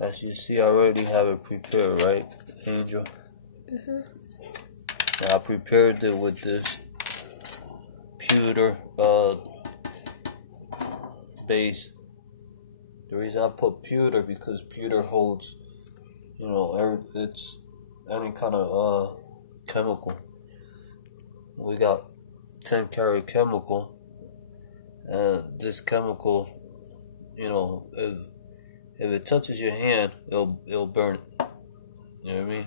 As you see, I already have it prepared, right, Angel? Now, I prepared it with this pewter base. The reason I put pewter because pewter holds, it's any kind of chemical. We got 10 karat chemical, and this chemical, if it touches your hand, it'll burn it. You know what I mean?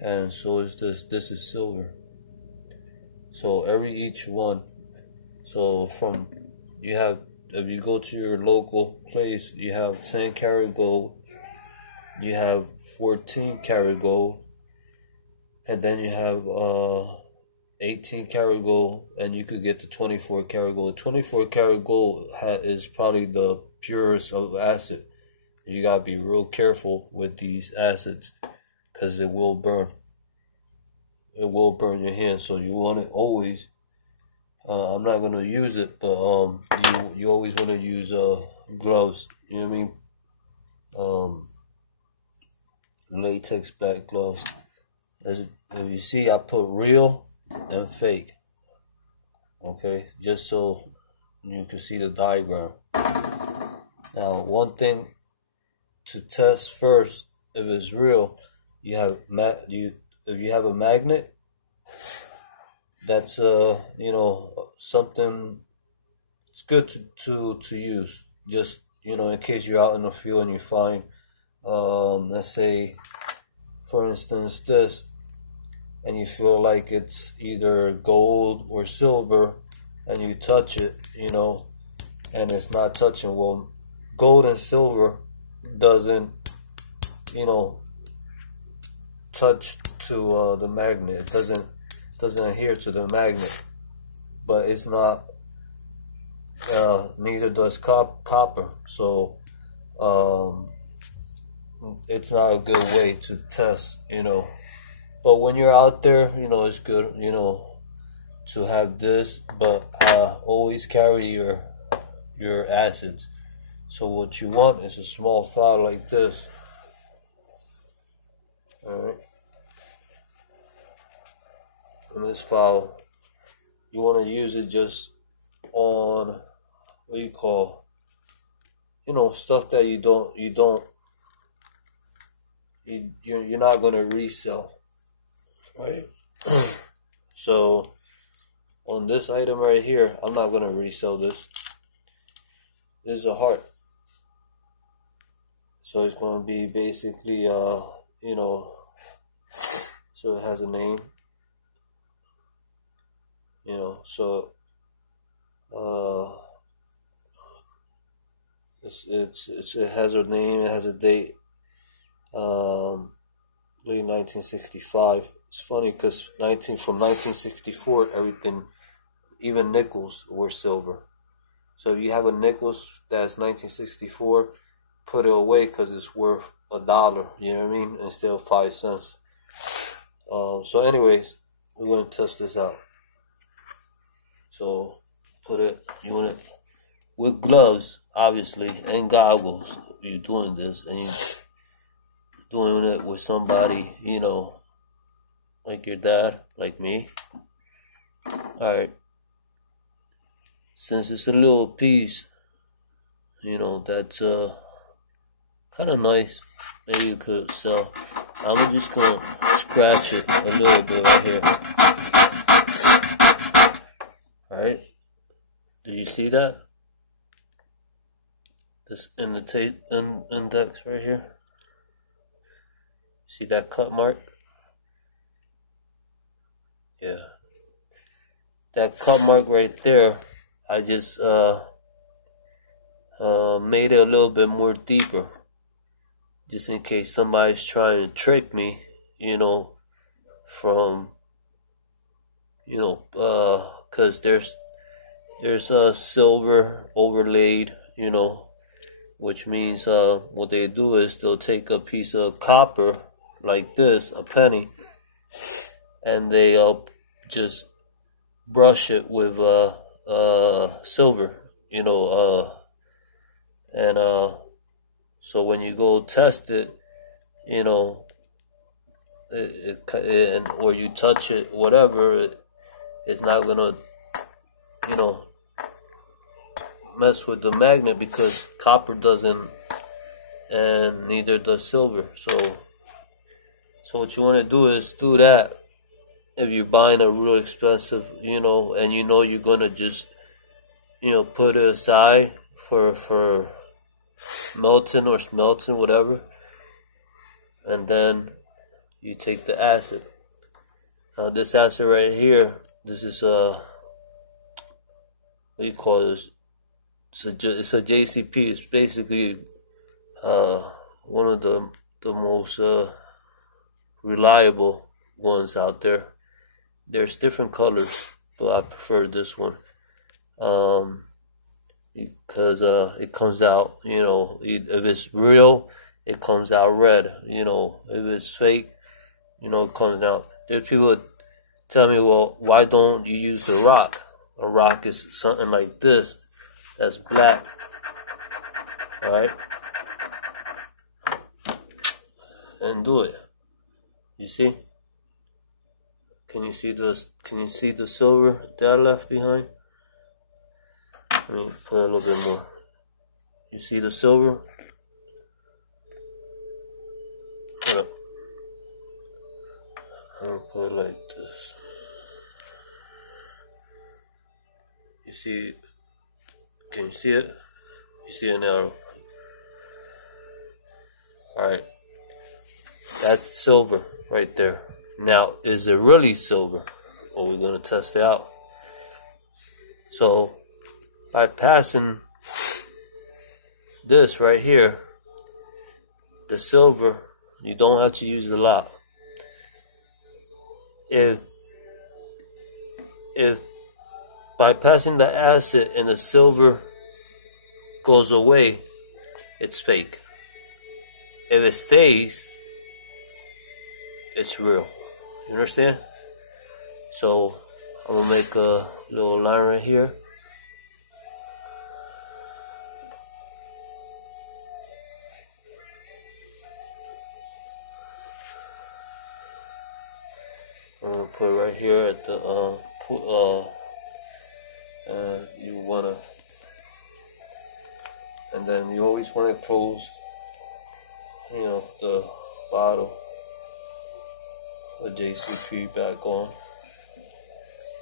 And so is this. This is silver. So each one. So if you go to your local place, you have 10 karat gold, you have 14 karat gold, and then you have 18 karat gold, and you could get the 24 karat gold. 24 karat gold is probably the purest of acid. You gotta be real careful with these acids, because it will burn. It will burn your hand, so you want it always. I'm not gonna use it, but you always want to use gloves. You know what I mean? Latex black gloves. If you see, I put real and fake. Okay, just so you can see the diagram. Now, one thing to test first, if it's real, if you have a magnet, that's something. It's good to use. Just in case you're out in the field and you find, let's say, for instance, this, and you feel like it's either gold or silver, and you touch it, and it's not touching. Well, gold and silver doesn't, touch to the magnet. It doesn't adhere to the magnet, but it's not. Neither does copper. So it's not a good way to test. But when you're out there, it's good, to have this. But always carry your acids. So what you want is a small file like this. Alright. And this file, you want to use it just on what you call, stuff that you're not going to resell, right? So on this item right here, I'm not going to resell this. This is a heart. So it's going to be basically, so it has a name, so it has a name, it has a date, late 1965. It's funny because from 1964, everything, even nickels, were silver. So if you have a nickel that's 1964, put it away because it's worth $1. You know what I mean? Instead of 5 cents. So anyways, we're going to test this out. So you want it with gloves, obviously, and goggles. You're doing this, and you're doing it with somebody, like your dad, like me. Alright. Since it's a little piece, that's kind of nice. Maybe you could sell. I'm just going to scratch it a little bit right here. Alright. Did you see that? This index right here. See that cut mark? Yeah. That cut mark right there, I just made it a little bit more deeper, just in case somebody's trying to trick me, from, cause there's silver overlaid, which means what they do is they'll take a piece of copper like this, a penny, and they just brush it with silver, and So when you go test it, you know, or you touch it, whatever, it's not gonna, you know, mess with the magnet, because copper doesn't, and neither does silver. So what you want to do is do that. If you're buying a real expensive, you know, and you know you're gonna just, you know, put it aside for melting or smelting, whatever, and then you take the acid. This acid right here, this is what do you call this? It's a JCP. It's basically one of the most reliable ones out there. There's different colors, but I prefer this one because it comes out, you know, if it's real, it comes out red. You know, if it's fake, you know, it comes out. There's people that tell me, well, why don't you use the rock? A rock is something like this, that's black. All right, and do it. You see? Can you see the silver that I left behind? Let me put a little bit more. You see the silver? I'll put it like this. You see? Can you see it? You see it now? Alright. That's silver right there. Now, is it really silver? Well, we're going to test it out. So, by passing this right here, the silver, you don't have to use a lot. If by passing the acid and the silver goes away, it's fake. If it stays, it's real. You understand? So I'm gonna make a little line right here. I'm gonna put it right here at the you wanna, and then you always wanna close, you know, the bottle of JCP back on.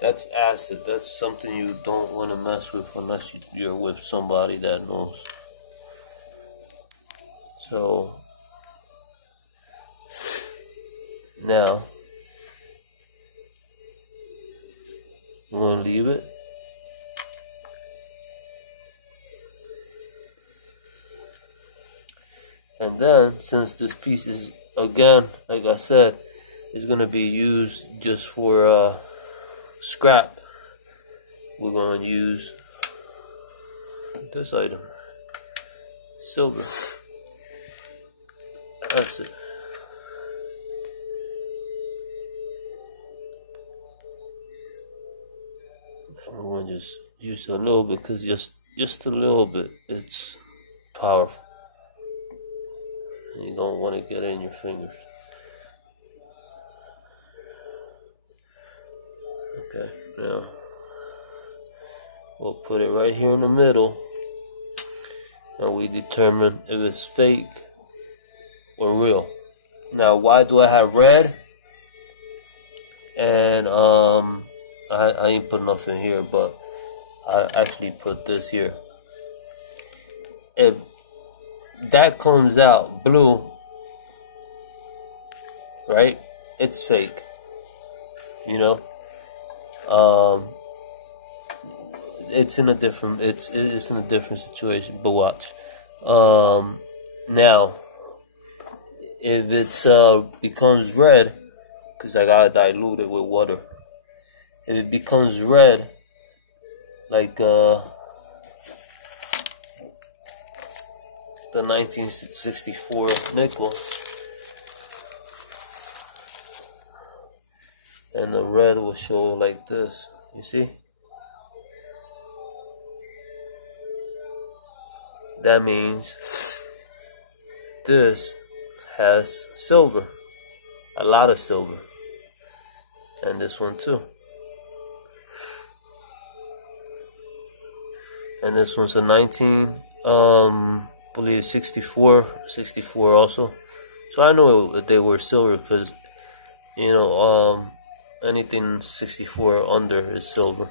That's acid. That's something you don't want to mess with unless you're with somebody that knows. So now I'm gonna leave it. And then, since this piece is, again, like I said, is going to be used just for scrap, we're going to use this item, silver. That's it. I'm going to just use a little bit, because just a little bit, it's powerful. You don't want to get in your fingers. Okay, now we'll put it right here in the middle, and we determine if it's fake or real. Now, why do I have red? And I ain't put nothing here, but I actually put this here. If that comes out blue, right? It's fake. You know, it's in a different situation. But watch. Now, if it's becomes red, because I gotta dilute it with water. If it becomes red, like the 1964 nickel, and the red will show like this. You see? That means this has silver, a lot of silver, and this one too. And this one's a 19, believe 64 also. So I know that they were silver because, you know, anything 64 under is silver.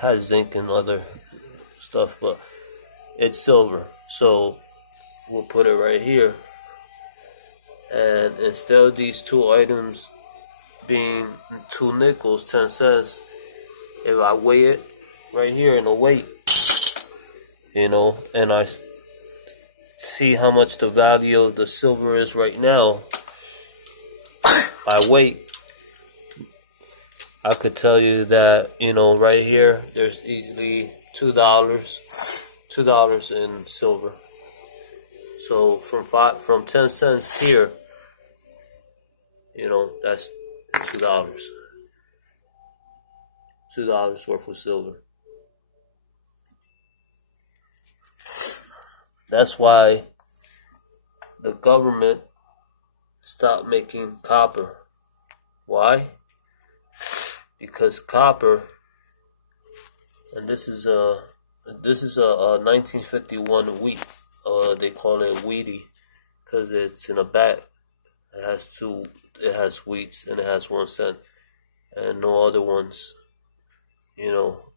Has zinc and other stuff, but it's silver. So we'll put it right here. And instead of these two items being 2 nickels, 10 cents, if I weigh it right here in the weight, you know, and I see how much the value of the silver is right now by weight, I could tell you that, you know, right here there's easily $2 in silver. So from 10 cents here, you know, that's $2. $2 worth of silver. That's why the government stopped making copper. Why? Because copper, and this is a 1951 wheat. They call it wheatie because it's in a bag. It has wheats and it has 1 cent, and no other ones, you know,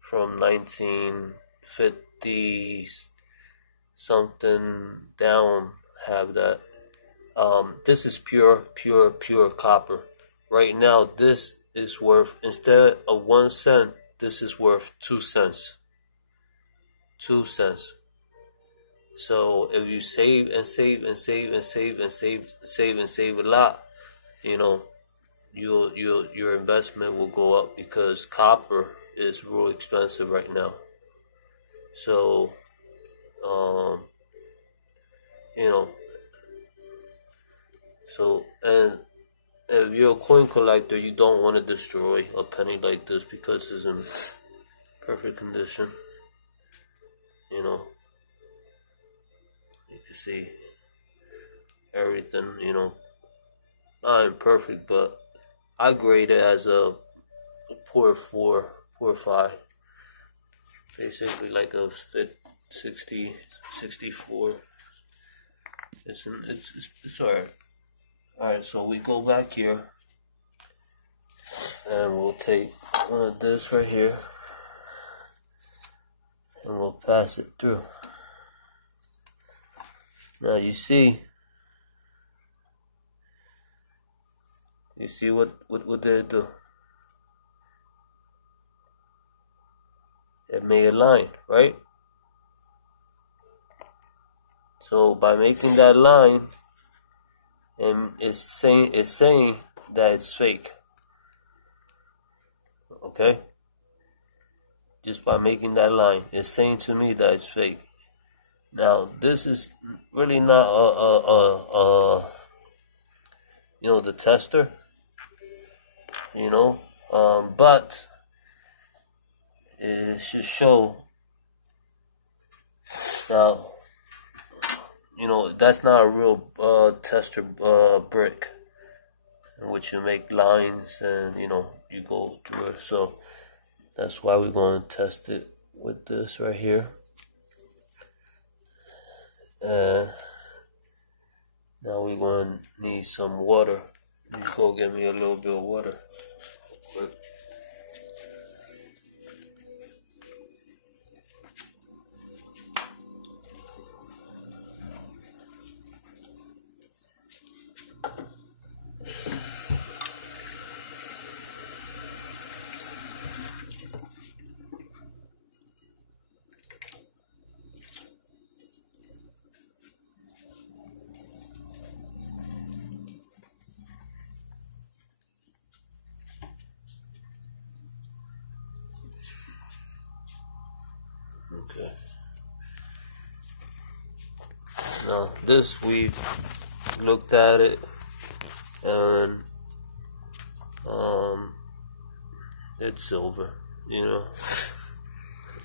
from 1950 something down have that. This is pure copper. Right now, this is worth, instead of 1 cent, this is worth 2 cents. 2 cents. So if you save and save and save and save and save and save a lot, you know, your investment will go up because copper is real expensive right now. So, you know, so, and if you're a coin collector, you don't want to destroy a penny like this because it's in perfect condition. You know, you can see everything, you know, not imperfect, but I grade it as a poor 4, poor 5. Basically like a 60, 64. It's alright. Alright, so we go back here and we'll take one of this right here and we'll pass it through. Now you see what did it do? It made a line, right? So by making that line, and it's saying that it's fake. Okay? Just by making that line, it's saying to me that it's fake. Now this is really not you know, the tester, you know, but it should show. Now, you know, that's not a real tester brick in which you make lines and, you know, you go through it. So that's why we're going to test it with this right here. Now we're going to need some water. You go get me a little bit of water. Quick. Okay. Now this, we looked at it and it's silver, you know.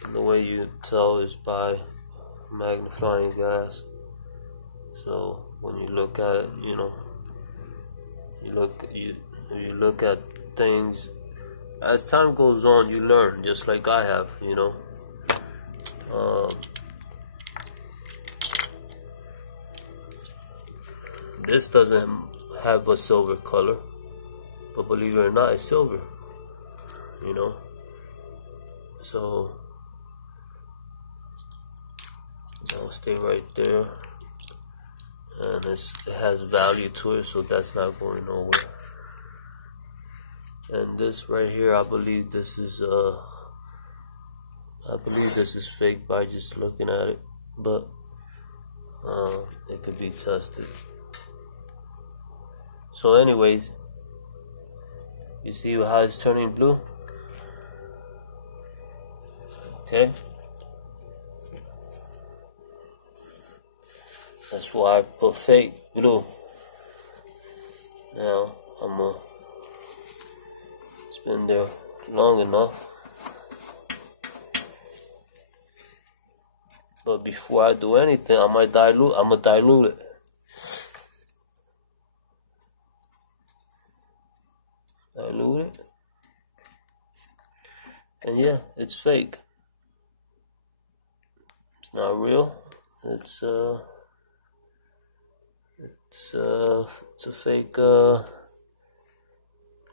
And the way you tell is by magnifying glass. So when you look at it, you look at things. As time goes on, you learn, just like I have. This doesn't have a silver color, but believe it or not, it's silver. So I'll stay right there, and it has value to it, so that's not going nowhere. And this right here, I believe this is fake by just looking at it, but it could be tested. So anyways, you see how it's turning blue? Okay. That's why I put fake blue. Now it's been there long enough. But before I do anything, I'm gonna dilute it. Dilute it. And yeah, it's fake. It's not real. It's a fake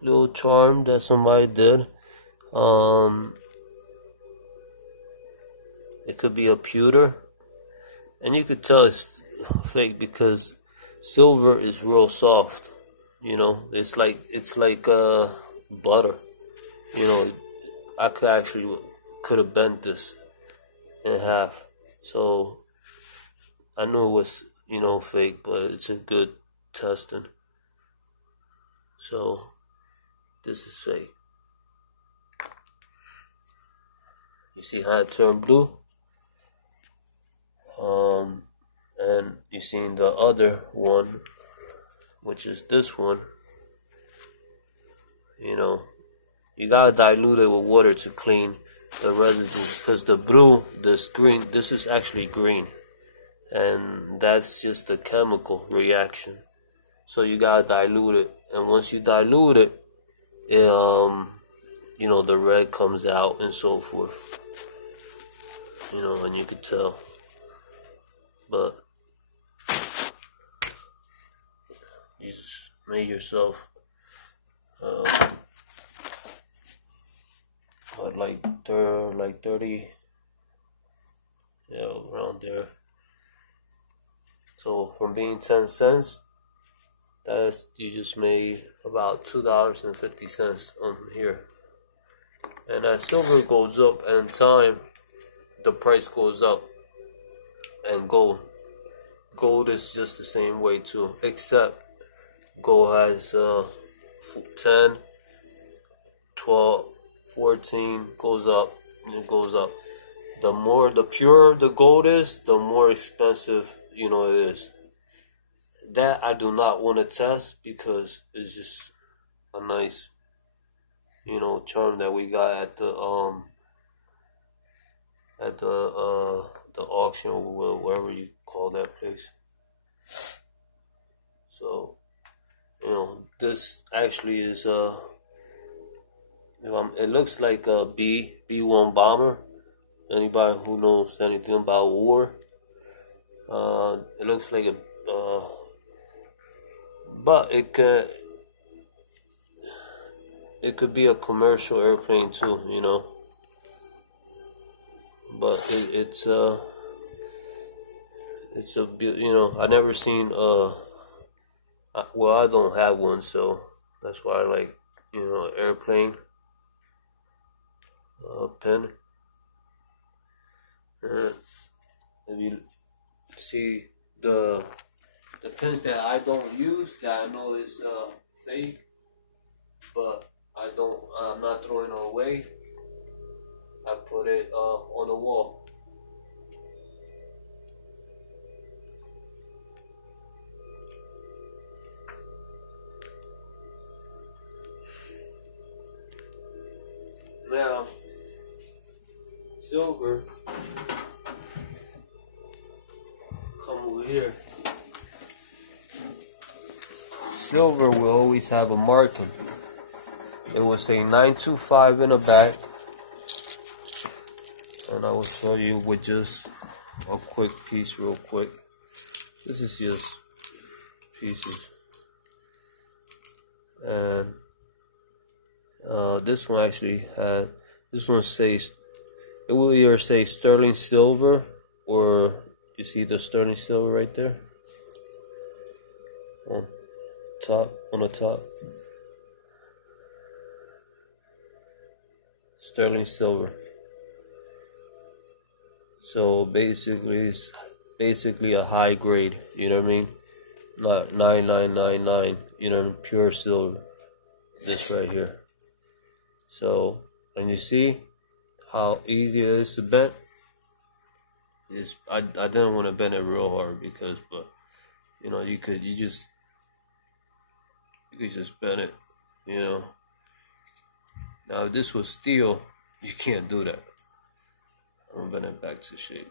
little charm that somebody did. It could be a pewter, and you could tell it's fake because silver is real soft. It's like butter. I could have bent this in half, so I knew it was fake, but it's a good testing. So this is fake. You see how it turned blue? And you seen the other one, which is this one. You gotta dilute it with water to clean the residue, because the blue, this green, this is actually green, and that's just a chemical reaction. So you gotta dilute it, and once you dilute it, the red comes out and so forth. And you could tell. But you just made yourself like 30, around there. So from being 10 cents, you just made about $2.50 on here. And as silver goes up and time, the price goes up. And gold is just the same way too, except gold has 10, 12, 14, goes up, and it goes up. The purer the gold is, the more expensive it is. That I do not want to test, because it's just a nice charm that we got at the auction, or whatever you call that place. So this actually is it looks like a B-1 bomber. Anybody who knows anything about war, it looks like a but it could be a commercial airplane too, but it's a I never seen well, I don't have one, so that's why I like airplane pen. If you see the pens that I don't use, that I know is fake, but I'm not throwing it away. I put it on the wall. Now, silver come over here. Silver will always have a marking. It will say 925 in the back, and I will show you with just a quick piece real quick. This is just pieces, and this one actually had, this one says, it will either say sterling silver, or you see the sterling silver right there on the top, sterling silver. So basically it's basically a high grade, you know what I mean? Not 9999, you know, pure silver. This right here. So, and you see how easy it is to bend? I didn't want to bend it real hard because, but you know, you could just bend it, you know. Now if this was steel, you can't do that. I'm gonna bend it back to shape.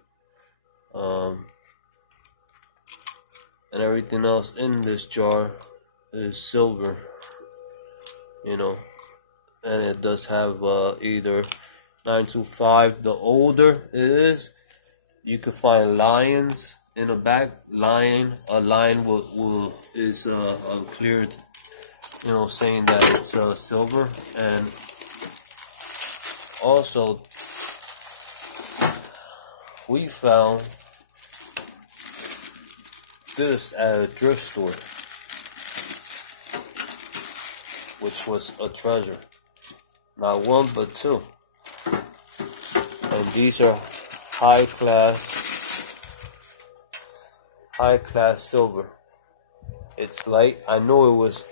And everything else in this jar is silver, you know. And it does have either 925. The older it is, you can find lions in the back. A lion is cleared, you know, saying that it's silver. And also we found this at a thrift store, which was a treasure. Not one, but two. And these are high class silver. It's light. I know it was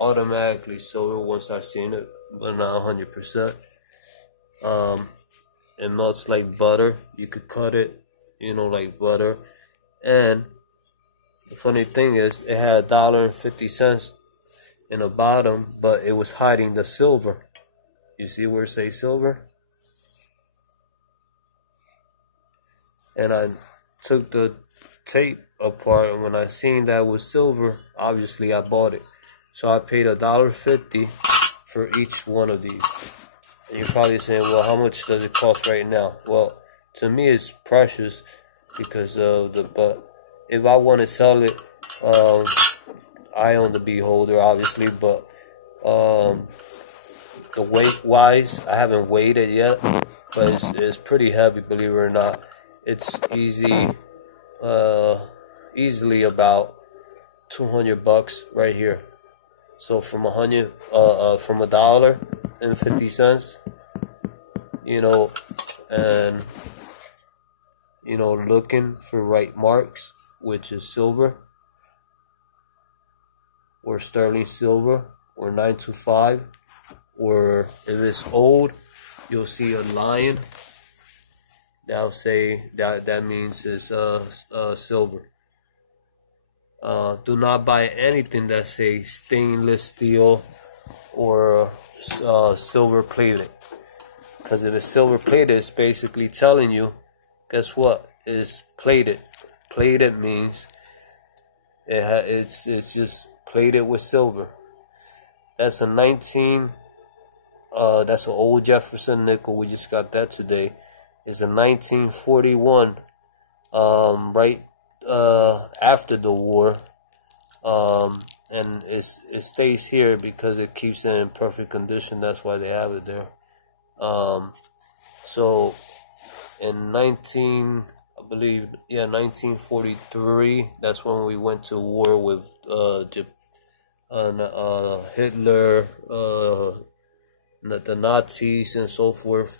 automatically silver once I seen it, but not 100%. It melts like butter. You could cut it, you know, like butter. And the funny thing is, it had $1.50 in the bottom, but it was hiding the silver. You see where it says silver? And I took the tape apart, and when I seen that was silver, obviously I bought it. So I paid $1.50 for each one of these. And you're probably saying, well, how much does it cost right now? Well, to me it's precious because of but if I want to sell it, I own the beholder obviously, but the weight wise, I haven't weighed it yet, but it's pretty heavy, believe it or not. It's easily about $200 right here. So from $1.50, you know, and you know, looking for right marks, which is silver or sterling silver or 925, or if it's old, you'll see a lion. That'll say that means it's silver. Do not buy anything that says stainless steel or silver plated, because if it's silver plated, it's basically telling you, guess what? It's plated. Plated means it's just plated with silver. That's a that's an old Jefferson nickel. We just got that today. It's a 1941, right after the war, and it stays here because it keeps it in perfect condition. That's why they have it there. So in 1943, that's when we went to war with Hitler, the Nazis and so forth,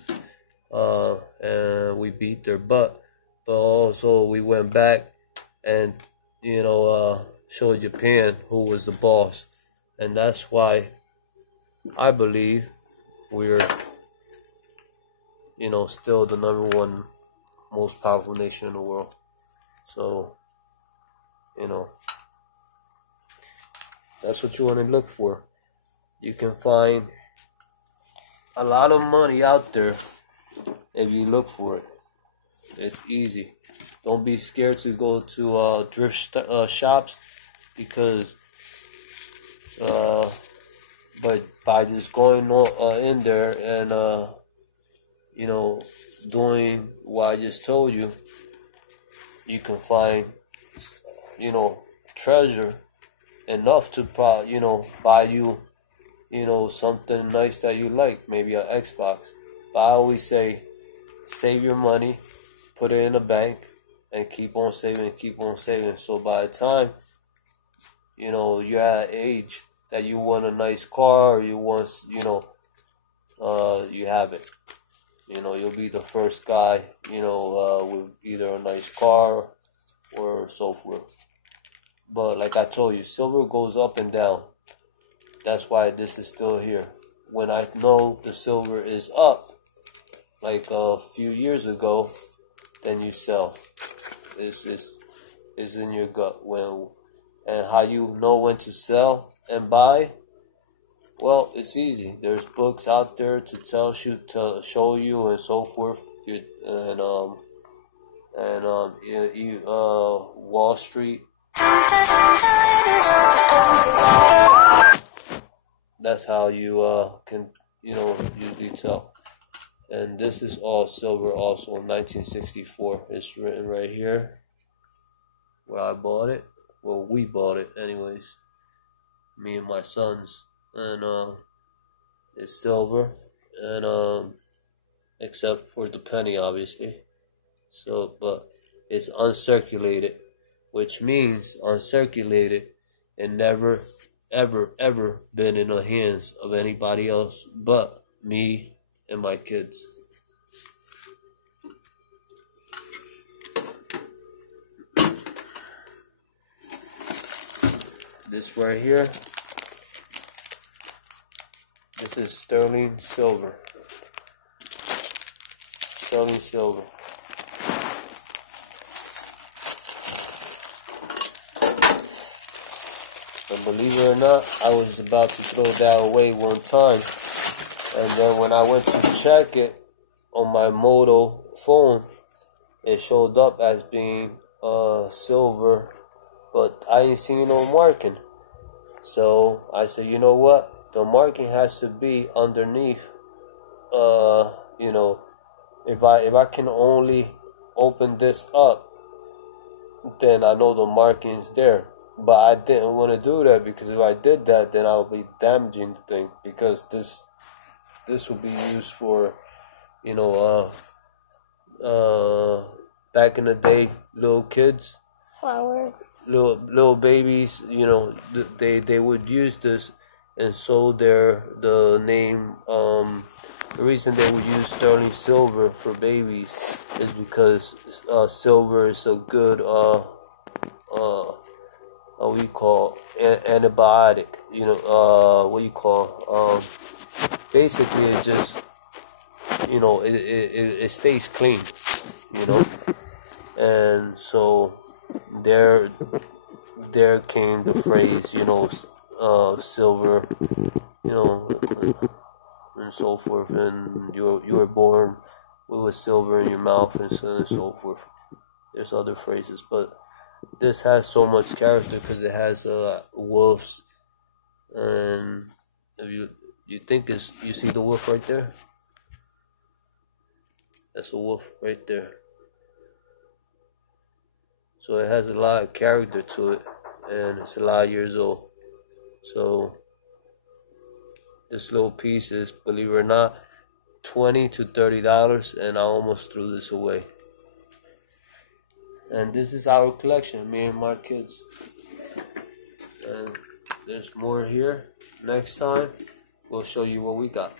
and we beat their butt. But also we went back and, you know, showed Japan who was the boss, and that's why I believe we're, you know, still the #1 most powerful nation in the world. So, you know, that's what you want to look for. You can find a lot of money out there if you look for it. It's easy. Don't be scared to go to thrift shops, because but by just going in there and you know, doing what I just told you, you can find, you know, treasure enough to buy you, you know, something nice that you like, maybe an Xbox. But I always say, save your money, put it in a bank, and keep on saving, keep on saving. So by the time, you know, you're at an age that you want a nice car, or you want, you know, you have it. You know, you'll be the first guy, you know, with either a nice car or so forth. But like I told you, silver goes up and down. That's why this is still here. When I know the silver is up, like a few years ago, then you sell. It's in your gut. And how you know when to sell and buy? Well, it's easy. There's books out there to show you, and so forth. Wall Street. That's how you can, you know, usually tell. And this is all silver, also 1964. It's written right here where I bought it. Well, we bought it, anyways. Me and my sons. And it's silver, and except for the penny, obviously. So, but it's uncirculated, which means uncirculated and never, ever, ever been in the hands of anybody else but me and my kids. This right here, this is sterling silver. Sterling silver. And believe it or not, I was about to throw that away one time. And then when I went to check it on my Moto phone, it showed up as being silver, but I ain't seen no marking. So I said, you know what? The marking has to be underneath. You know, if I can only open this up, then I know the marking's there. But I didn't want to do that, because if I did that, then I would be damaging the thing. Because this will be used for, you know, back in the day, little kids, little babies, you know, they would use this. And so the name, the reason they would use sterling silver for babies is because silver is a good what you call antibiotic. You know, what you call basically it just, you know, it stays clean, you know. And so there came the phrase, you know, silver, you know, and so forth, and you were born with silver in your mouth, and so on and so forth. There's other phrases, but this has so much character because it has wolves, and if you think you see the wolf right there? That's a wolf right there. So it has a lot of character to it, and it's a lot of years old. So this little piece is, believe it or not, $20 to $30, and I almost threw this away. And this is our collection, me and my kids. And there's more here. Next time, we'll show you what we got.